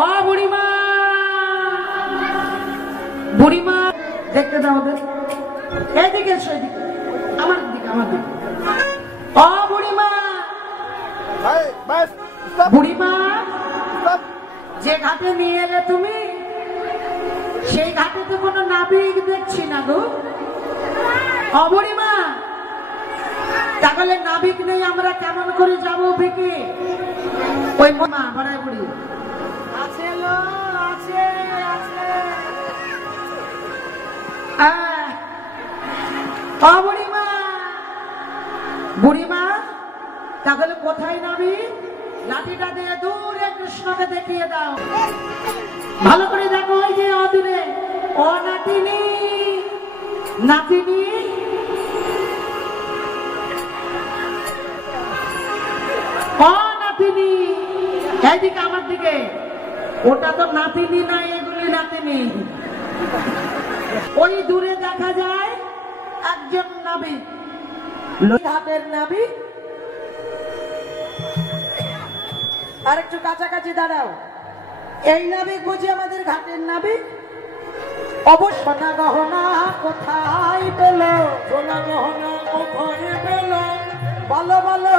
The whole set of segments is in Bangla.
ও বুড়িমা, বুড়িমা দেখতে দাও ওদের, এদিকে এসো, এদিকে আমার দিকে, আমার দিকে। ও বুড়িমা, বুড়িমা যে ঘাটে নিয়ে এলে তুমি, সেই ঘাটে তো কোনো নাবিক দেখছি না গো। ও বুড়িমা, তাহলে নাবিক নেই, আমরা কেমন করে যাবো বেঁকে? ওই মা বড়াই বুড়ি আছে, আছে, আছে। ও বুড়িমা, বুড়িমা তাহলে কোথায় নাবি? লাঠিটা দিয়ে দূরে কৃষ্ণকে দেখিয়ে দাও, ভালো করে দেখো। ওই যে অদূরে, ও নাতিনি, নাতিনি, ও নাতিনি, এইদিকে আমার দিকে। ওটা তো নাতিনি না, এগুলি নাতিনি। ওই দূরে দেখা যায় একজন নাবিক, হাতের নাবিক। আর একটু কাছাকাছি দাঁড়াও। এই নাবিক বুঝি আমাদের ঘাটের নাবিক? অবশ্য সোনা গহনা কোথায় পেল? সোনা গহনা কোথায় পেল? বলো বলো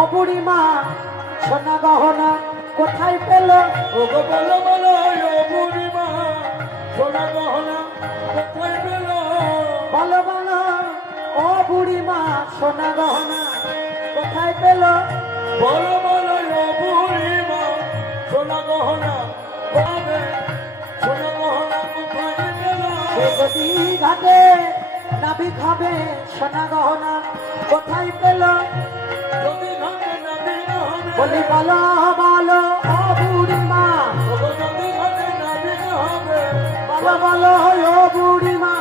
ও বুড়িমা, সোনা গহনা কোথায় পেল? ওগো বলো বলো ও বুড়িমা, সোনা গহনা কোথায় পেল? বলো বলো ও বুড়িমা, সোনা গহনা কোথায় পেল? বলো বলো ও বুড়িমা, সোনা গহনা পাবে, সোনা গহনা কোথায় পেল? যদি ঘাটে নাবিক হবে, সোনা গহনা কোথায় পেল? যদি ঘাটে নাবিক হবে, বলি বলো বলো ও বুড়িমা, যদি ঘাটে নাবিক হবে, বলো বলো ও বুড়িমা,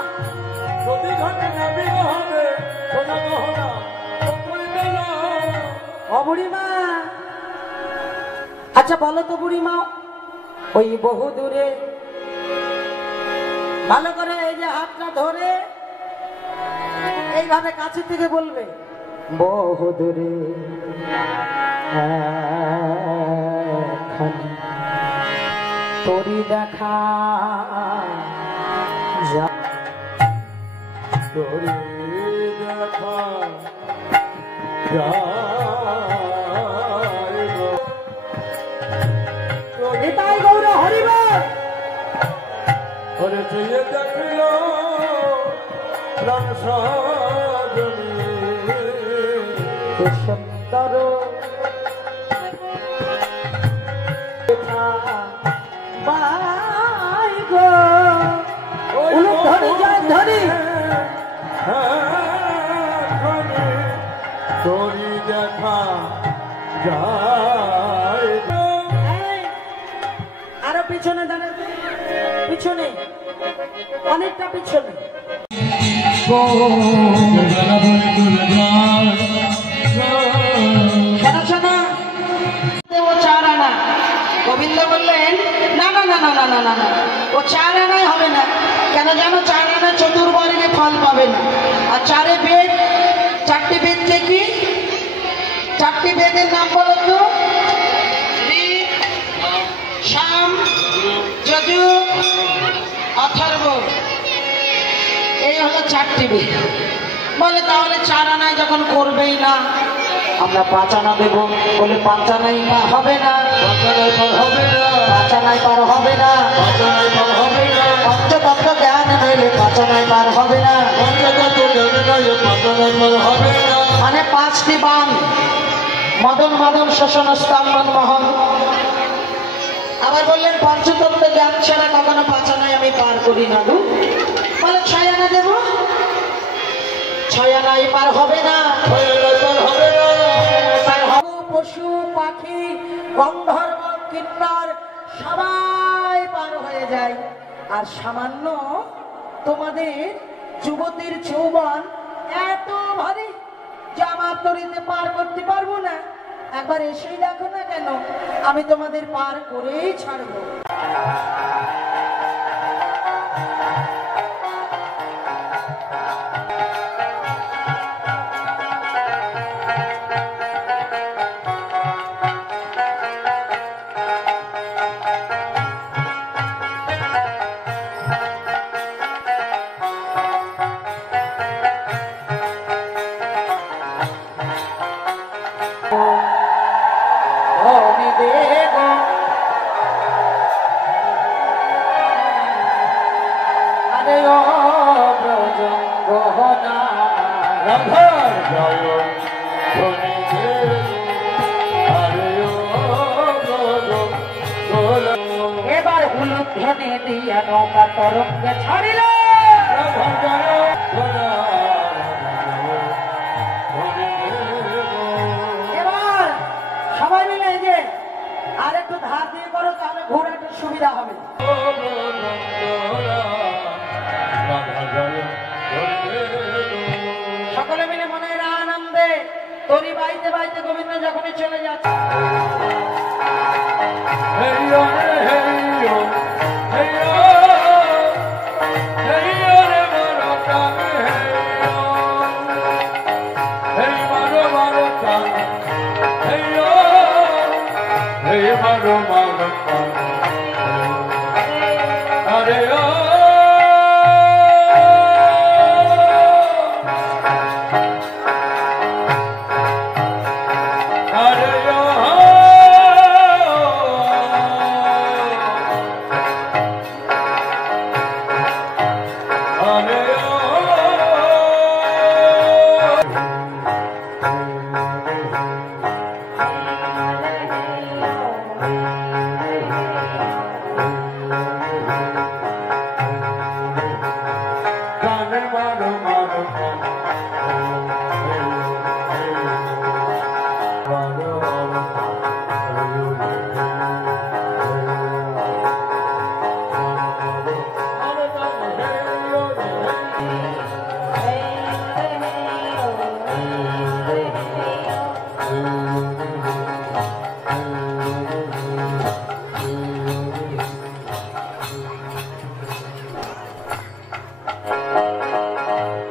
যদি ঘাটে নাবিক হবে, সোনা গহনা কোথায় পেল? ও বুড়িমা, আচ্ছা বলো তো বুড়িমা, ওই বহু দূরে, ভালো করে এই যে হাতটা ধরে এইভাবে কাছে থেকে বলবে, বহু দূরে তোরি দেখা যা, তোরি দেখা নিতাই গৌর হরিবল। ওরে চেয়ে দেখল প্রাণ সাজনী, সুন্দর বাই গো, ধরি যায় ধরি, তোরি দেখা যায়। আরো পিছনে দাঁড়ান, পিছনে, অনেকটা পিছনে। ও 4 আনা। গোবিন্দ বললেন না না না না না না না না, ও 4 আনায় হবে না। কেন জানো? 4 আনা চতুর্বর্গে ফল পাবে না। আর 4 বেদ, 4টি বেদকে কি? 4টি বেদের নাম বলো তো? ঋক, সাম, যজুর, অথর্ব, এই হলো 4টি বেদ। বলে তাহলে 4 আনায় যখন করবেই না, আমরা 5 আনা দেব। বলে 5 আনাই হবে না, 5 আনায় পার হবে না, 5 আনায় পার হবে না, 5 আনায় পার হবে না। পঞ্চতত্ত্ব জ্ঞান নইলে 5 আনায় পার হবে না, পঞ্চতত্ত্ব জ্ঞান নইলে 5 আনায় পার হবে না। মানে 5টি বান, মদন মদন শোষণ স্তম্ভন মোহন। আবার বললেন পঞ্চতত্ত্ব জ্ঞান ছাড়া কখনো 5 আনায় আমি পার করি না গো। বলে 6 আনা দেব, 6 আনায় পার হবে না, 6 আনায় পার হবে না। পশু পাখি গন্ধর্ব কিন্নর সবাই পার হয়ে যায়, আর সামান্য তোমাদের যুবতীর যৌবন এত ভারী যে আমার তরিতে পার করতে পারবো না। একবার এসেই দেখো না কেন, আমি তোমাদের পার করেই ছাড়বো। ধনে দিয়া নৌকা তরঙ্গে ছাড়িল। এবার সবাই মিলে এই যে আর একটু ধার দিয়ে করো, তাহলে ঘোরাটা সুবিধা হবে। সকলে মিলে মনের আনন্দে তরি বাইতে বাইতে গোবিন্দ যখনই চলে যাচ্ছে।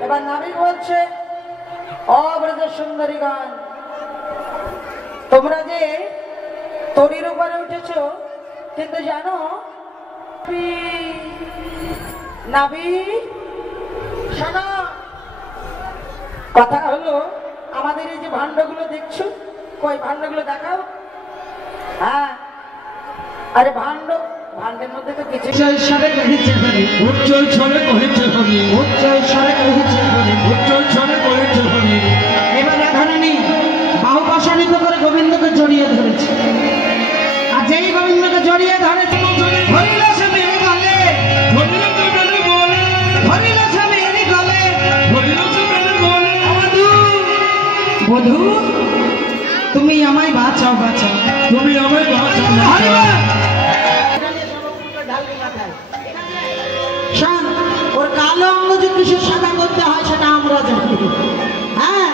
এবার নাবিক বলছে, অব্রজ সুন্দরী গান, তোমরা যে তরির উপরে উঠেছ, কিন্তু জানো নাবিক শোনো, কথা হলো আমাদের এই যে ভাণ্ডগুলো দেখছো, কই ভাণ্ডগুলো দেখাও। হ্যাঁ, আরে ভাণ্ডের মধ্যে তো কিছু এবার রাধারানী বাহু প্রসারিত করে গোবিন্দকে জড়িয়ে ধরেছে। আর যেই গোবিন্দকে জড়িয়ে ধরেছে, ধরিল সে মেরে গলে, ধরিল সে মেরে গলে, বধূ তুমি আমায় বাঁচাও, বাঁচাও, তুমি আমায় বাঁচাও। ওর কালো অঙ্গ যে কিসের সাদা করতে হয় সেটা আমরা জানি। হ্যাঁ,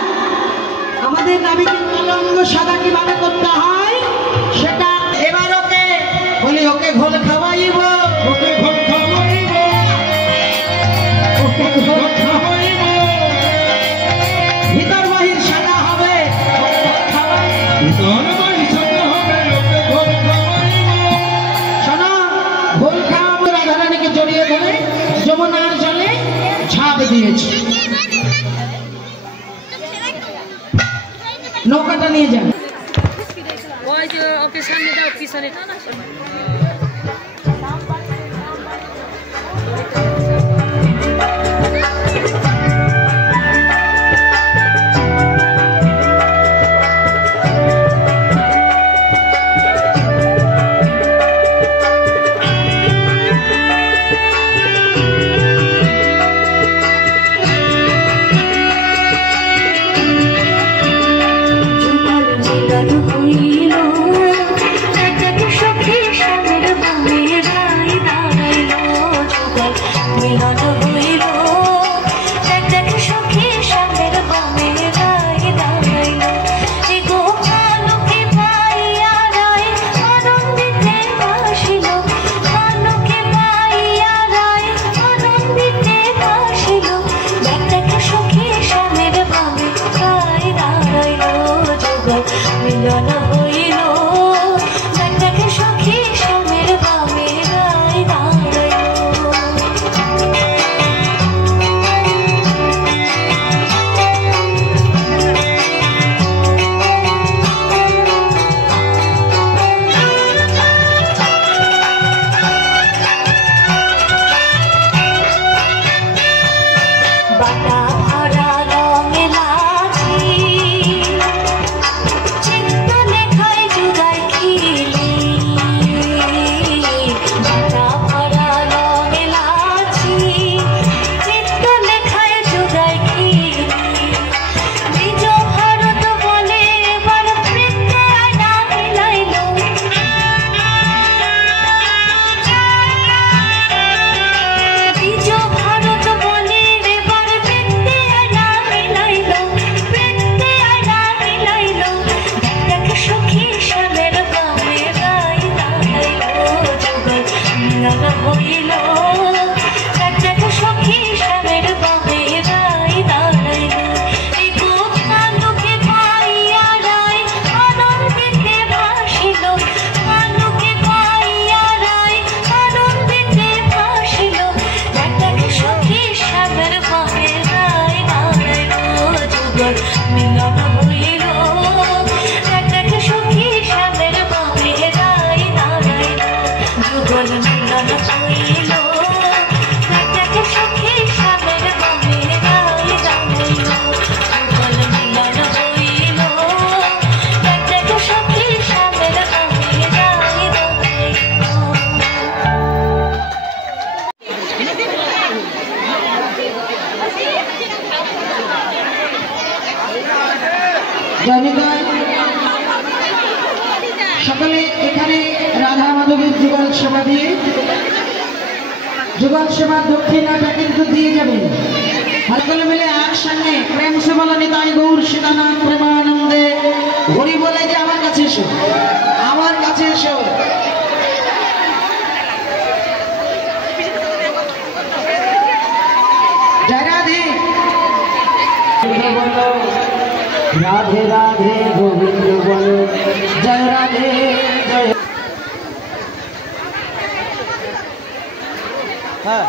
আমাদের নাবিকের কালো অঙ্গ সাদা কিভাবে করতে হয় সেটা এবার ওকে বলি, ওকে ঘোল খাওয়াইব, ওকে ঘোল খাওয়াইব, ওকে ঘোল খাওয়াইব, ভিতর বাহির সাদা হবে, ভিতর বাহির সাদা হবে, ওকে ঘোল খাওয়াইব। শোনো, ঘোল খাওয়াবো। রাধারানীকে জড়িয়ে ধরে যমুনার জলে ঝাঁপ দিয়েছে। নৌকাটা নিয়ে যান। ওই যে ওকে সামনে দাও, পিছনে হইল এক সখী সামনে সকলে এখানে রাধা মাধবের যুগল সেবা দিয়ে যুগল সেবা দক্ষিণাটা কিন্তু দিয়ে যাবেন। সকলে মিলে একসঙ্গে প্রেম সে বলা নিতাই গৌর সীতানাথ প্রেমানন্দে হরি বলে যে আমার কাছে এসো, আমার কাছে এসো। জয় রাধে বলো, রাধে রাধে গোবিন্দ বলো, জয় রাধে জয়। হ্যাঁ